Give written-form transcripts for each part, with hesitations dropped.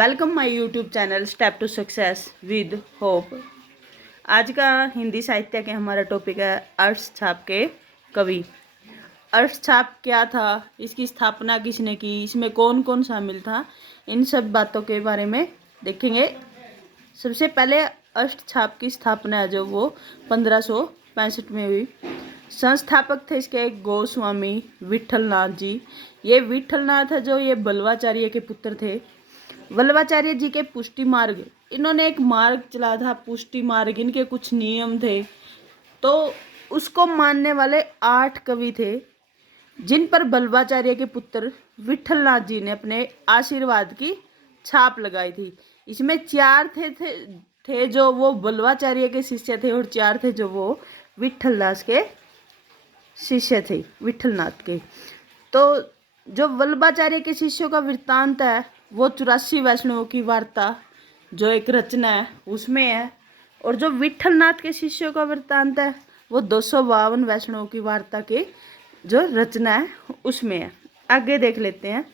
Welcome my YouTube channel step to success with hope. आज का हिंदी साहित्य के हमारा टॉपिक है अर्थछाप के कवि। अर्थछाप क्या था, इसकी स्थापना किसने की, इसमें कौन कौन शामिल था, इन सब बातों के बारे में देखेंगे। सबसे पहले अर्थछाप की स्थापना है जो वो 1565 में हुई। संस्थापक थे इसके गोस्वामी विठलनाथ जी। ये विठलनाथ है जो ये बल्वाचार्य के पुत्र थे। वल्लभाचार्य जी के पुष्टि मार्ग, इन्होंने एक मार्ग चला था पुष्टि मार्ग, इनके कुछ नियम थे, तो उसको मानने वाले 8 कवि थे जिन पर वल्लभाचार्य के पुत्र विठलनाथ जी ने अपने आशीर्वाद की छाप लगाई थी। इसमें 4 थे जो वो वल्लभाचार्य के शिष्य थे और 4 थे जो वो विठलदास के शिष्य थे, विठलनाथ के। तो जो वल्लभाचार्य के शिष्यों का वृत्तांत है वो 84 वैष्णवों की वार्ता जो एक रचना है उसमें है, और जो विठलनाथ के शिष्यों का वृत्तांत है वो 252 वैष्णवों की वार्ता के जो रचना है उसमें है। आगे देख लेते हैं।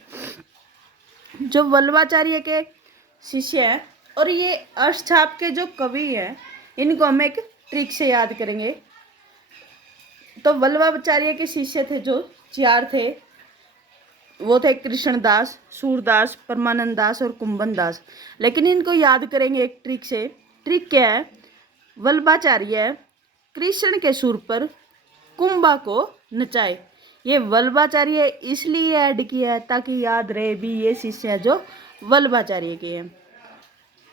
जो वल्लभाचार्य के शिष्य हैं और ये अर्थछाप के जो कवि हैं, इनको हम एक ट्रिक से याद करेंगे। तो वल्लभाचार्य के शिष्य थे जो 4 थे, वो थे कृष्णदास, सूरदास, परमानंद दास और कुंभन दास। लेकिन इनको याद करेंगे एक ट्रिक से। ट्रिक क्या है? वल्लभाचार्य कृष्ण के सुर पर कुंभा को नचाए। ये वल्लभाचार्य इसलिए ऐड किया है ताकि याद रहे भी ये शिष्य है जो वल्लभाचार्य के हैं।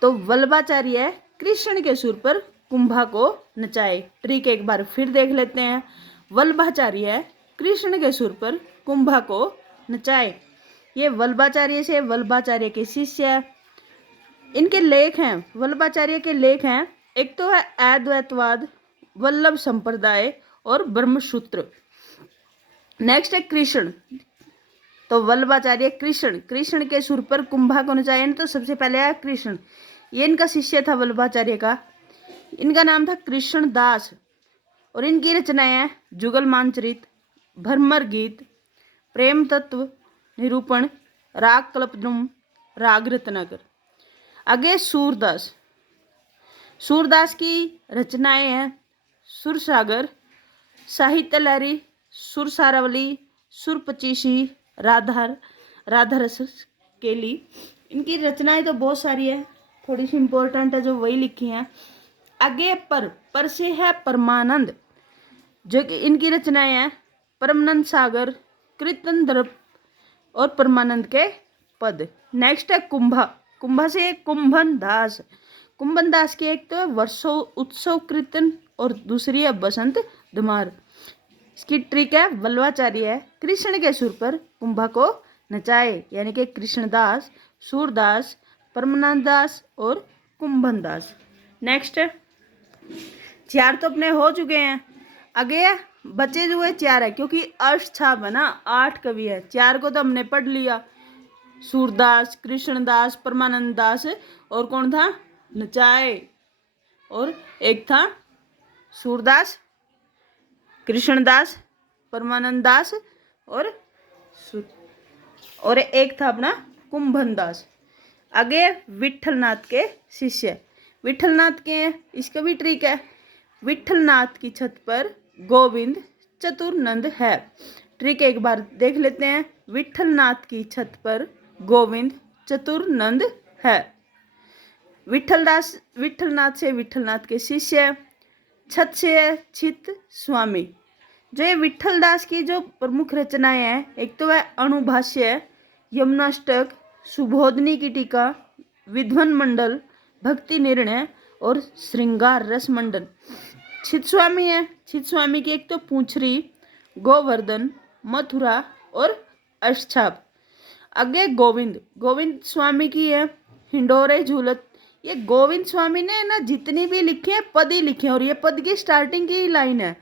तो वल्लभाचार्य कृष्ण के सुर पर कुंभा को नचाए। ट्रिक एक बार फिर देख लेते हैं। वल्लभाचार्य कृष्ण के सुर पर कुंभा को नचाए। ये वल्लभाचार्य से वल्लभाचार्य के शिष्य, इनके लेख हैं, वल्लभाचार्य के लेख हैं। एक तो है अद्वैतवाद, वल्लभ संप्रदाय और ब्रह्मसूत्र। नेक्स्ट है कृष्ण। तो वल्लभाचार्य कृष्ण के सुर पर कुंभा को नचाए। तो सबसे पहले है कृष्ण, ये इनका शिष्य था वल्लभाचार्य का। इनका नाम था कृष्णदास और इनकी रचनाएं हैं जुगलमान चरित, भ्रमर गीत, प्रेम तत्व निरूपण, राग कल्पद्रुम, राग रत्नाकर। आगे सूरदास। सूरदास की रचनाएं हैं सुरसागर, साहित्य लहरी, सुरसारावली, सुरपचीसी, राधारस केली। इनकी रचनाएं तो बहुत सारी है, थोड़ी सी इंपॉर्टेंट है जो वही लिखी हैं। आगे पर से है परमानंद, जो कि इनकी रचनाएं हैं परमानंद सागर, कीर्तन द्रप और परमानंद के पद। नेक्स्ट है कुंभा से कुंभन दास। कुंभन दास की एक तो है वर्षो उत्सव कीर्तन और दूसरी है बसंत धमार। इसकी ट्रिक है वल्लभाचार्य कृष्ण के सुर पर कुंभा को नचाए, यानी कि कृष्णदास, सूरदास, परमानंद दास और कुंभन दास। नेक्स्ट 4 तो अपने हो चुके हैं। आगे बचे हुए 4 है, क्योंकि अर्थछाप है ना, 8 कवि है, 4 को तो हमने पढ़ लिया, सूरदास, कृष्णदास, परमानंद दास और कौन था, नचाए, और एक था सूरदास, कृष्णदास, परमानंद दास और एक था अपना कुंभन दास। आगे विठलनाथ के शिष्य, विठलनाथ के, इसका भी ट्रिक है। विठलनाथ की छत पर गोविंद चतुर्नंद है। ट्रिक एक बार देख लेते हैं। विठलनाथ की छत पर गोविंद चतुर्नंद है। विठलनाथ से विठलनाथ के शिष्य, छत से है चित स्वामी। जो ये विठलदास की जो प्रमुख रचनाएं हैं, एक तो है अणुभाष्य, यमुनाष्टक, सुबोधनी की टीका, विध्वन मंडल, भक्ति निर्णय और श्रृंगार रस मंडल। चित्स्वामी है, चित्स्वामी की एक तो पूंछरी, गोवर्धन, मथुरा और अर्थछाप। आगे गोविंद स्वामी की है हिंडोरे झूलत। ये गोविंद स्वामी ने ना जितनी भी लिखी है पद ही लिखे हैं, और ये पद की स्टार्टिंग की ही लाइन है,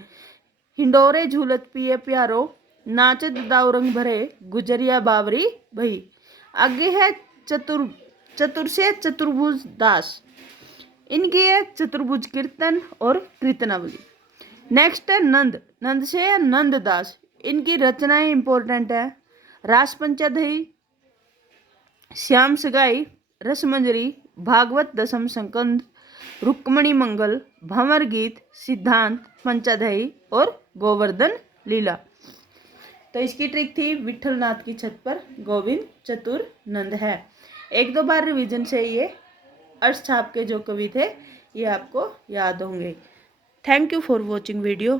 हिंडोरे झूलत पिए प्यारो, नाचत दाउरंग भरे, गुजरिया बावरी भई। आगे है चतुर से चतुर्भुज दास, इनकी है चतुर्भुज कीर्तन और कीर्तनावली। नेक्स्ट है नंद से है नंद दास। इनकी रचनाएं इंपॉर्टेंट है, रास पंचाधई, श्याम सगाई, रसमंजरी, भागवत दशम स्कंद, रुक्मणी मंगल, भंवर गीत, सिद्धांत, पंचाध्यायी और गोवर्धन लीला। तो इसकी ट्रिक थी विठलनाथ की छत पर गोविंद चतुर नंद है। एक दो बार रिवीजन से ये अर्श छाप के जो कवि थे ये आपको याद होंगे। Thank you for watching video.